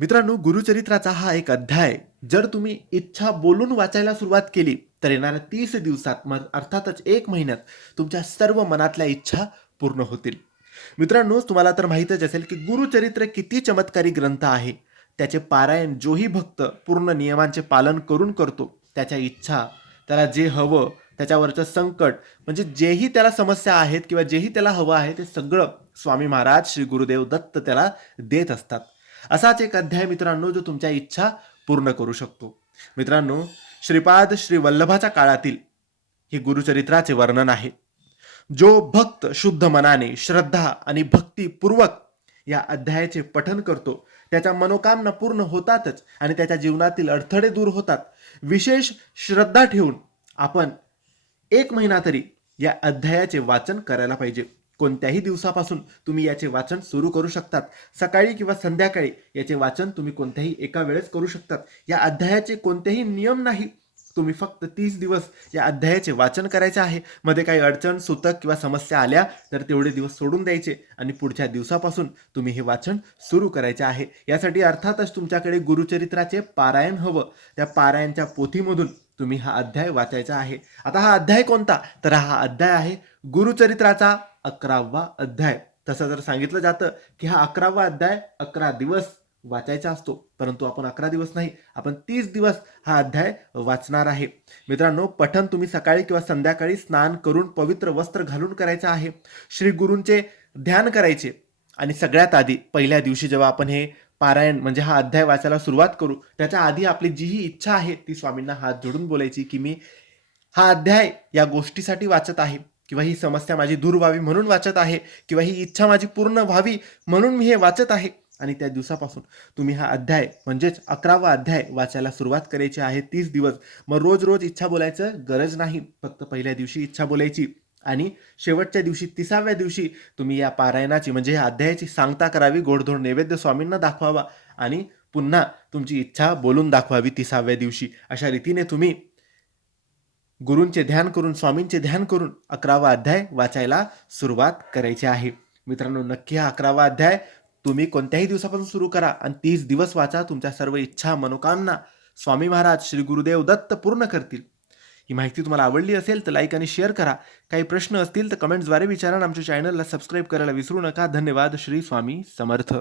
मित्रांनो गुरुचरित्राचा हा एक अध्याय जर तुम्ही इच्छा बोलून वाचायला सुरुवात केली तर येणाऱ्या तीस दिवसात मग अर्थातच एक महिन्यात तुमच्या सर्व मनातल्या इच्छा पूर्ण होतील. मित्रांनो तुम्हाला तर माहीतच असेल की गुरुचरित्र किती चमत्कारी ग्रंथ आहे. त्याचे पारायण जोही भक्त पूर्ण नियमांचे पालन करून करतो. त्याच्या इच्छा त्याला जे हवं त्याच्यावरचं संकट म्हणजे जेही त्याला समस्या आहेत किंवा जेही त्याला हवं आहे ते सगळं स्वामी महाराज श्री गुरुदेव दत्त त्याला देत असतात. असाच एक अध्याय मित्रांनो जो तुमच्या इच्छा पूर्ण करू शकतो. मित्रांनो श्रीपाद श्री वल्लभाच्या काळातील हे गुरुचरित्राचे वर्णन आहे. जो भक्त शुद्ध मनाने श्रद्धा आणि भक्तीपूर्वक या अध्यायाचे पठन करतो त्याच्या मनोकामना पूर्ण होतातच आणि त्याच्या जीवनातील अडथळे दूर होतात. विशेष श्रद्धा ठेवून आपण एक महिना तरी या अध्यायाचे वाचन करायला पाहिजे. कोणत्याही दिवसापासून तुम्ही याचे वाचन सुरू करू शकतात. सकाळी किंवा संध्याकाळी याचे वाचन तुम्ही कोणत्याही एका वेळेस करू शकतात. या अध्यायाचे कोणतेही नियम नाही. तुम्ही फक्त तीस दिवस या अध्यायाचे वाचन करायचे आहे. मध्ये काही अडचण सुतक किंवा समस्या आल्या तर तेवढे दिवस सोडून द्यायचे आणि पुढच्या दिवसापासून तुम्ही हे वाचन सुरू करायचे आहे. यासाठी अर्थातच तुमच्याकडे गुरुचरित्राचे पारायण हवं. त्या पारायणच्या पोथीमधून तुम्ही हा अध्याय वाचायचा आहे. आता हा अध्याय कोणता? तर हा अध्याय आहे गुरुचरित्राचा अकरावा अध्याय. तसं जर सांगितलं जातं की हा अकरावा अध्याय अकरा दिवस वाचायचा असतो परंतु आपण अकरा दिवस नाही आपण तीस दिवस हा अध्याय वाचणार आहे. मित्रांनो पठण तुम्ही सकाळी किंवा संध्याकाळी स्नान करून पवित्र वस्त्र घालून करायचं आहे. श्री गुरूंचे ध्यान करायचे. आणि सगळ्यात आधी पहिल्या दिवशी जेव्हा आपण हे पारायण म्हणजे हा अध्याय वाचायला सुरुवात करू त्याच्या आधी आपली जी ही इच्छा आहे ती स्वामींना हात जोडून बोलायची की मी हा अध्याय या गोष्टीसाठी वाचत आहे. किंवा ही समस्या माझी दूर व्हावी म्हणून वाचत आहे किंवा ही इच्छा माझी पूर्ण व्हावी म्हणून मी हे वाचत आहे. आणि त्या दिवसापासून तुम्ही हा अध्याय म्हणजेच अकरावा अध्याय वाचायला सुरुवात करायची आहे तीस दिवस. मग रोज रोज इच्छा बोलायचं गरज नाही फक्त पहिल्या दिवशी इच्छा बोलायची. आणि शेवटच्या दिवशी तिसाव्या दिवशी तुम्ही या पारायणाची म्हणजे या अध्यायाची सांगता करावी गोडधोड नैवेद्य स्वामींना दाखवावा. आणि पुन्हा तुमची इच्छा बोलून दाखवावी तिसाव्या दिवशी. अशा रीतीने तुम्ही गुरूंचे ध्यान करून स्वामींचे ध्यान करून अकरावा अध्याय वाचायला सुरुवात करायची आहे. मित्रांनो नक्की हा अकरावा अध्याय तुम्ही कोणत्याही दिवसापासून सुरू करा आणि तीस दिवस वाचा. तुमच्या सर्व इच्छा मनोकामना स्वामी महाराज श्री गुरुदेव दत्त पूर्ण करतील. ही माहिती तुम्हाला आवडली असेल तर लाईक आणि शेअर करा. काही प्रश्न असतील तर कमेंट्सद्वारे विचारा आमच्या चॅनलला सबस्क्राईब करायला विसरू नका. धन्यवाद. श्री स्वामी समर्थ.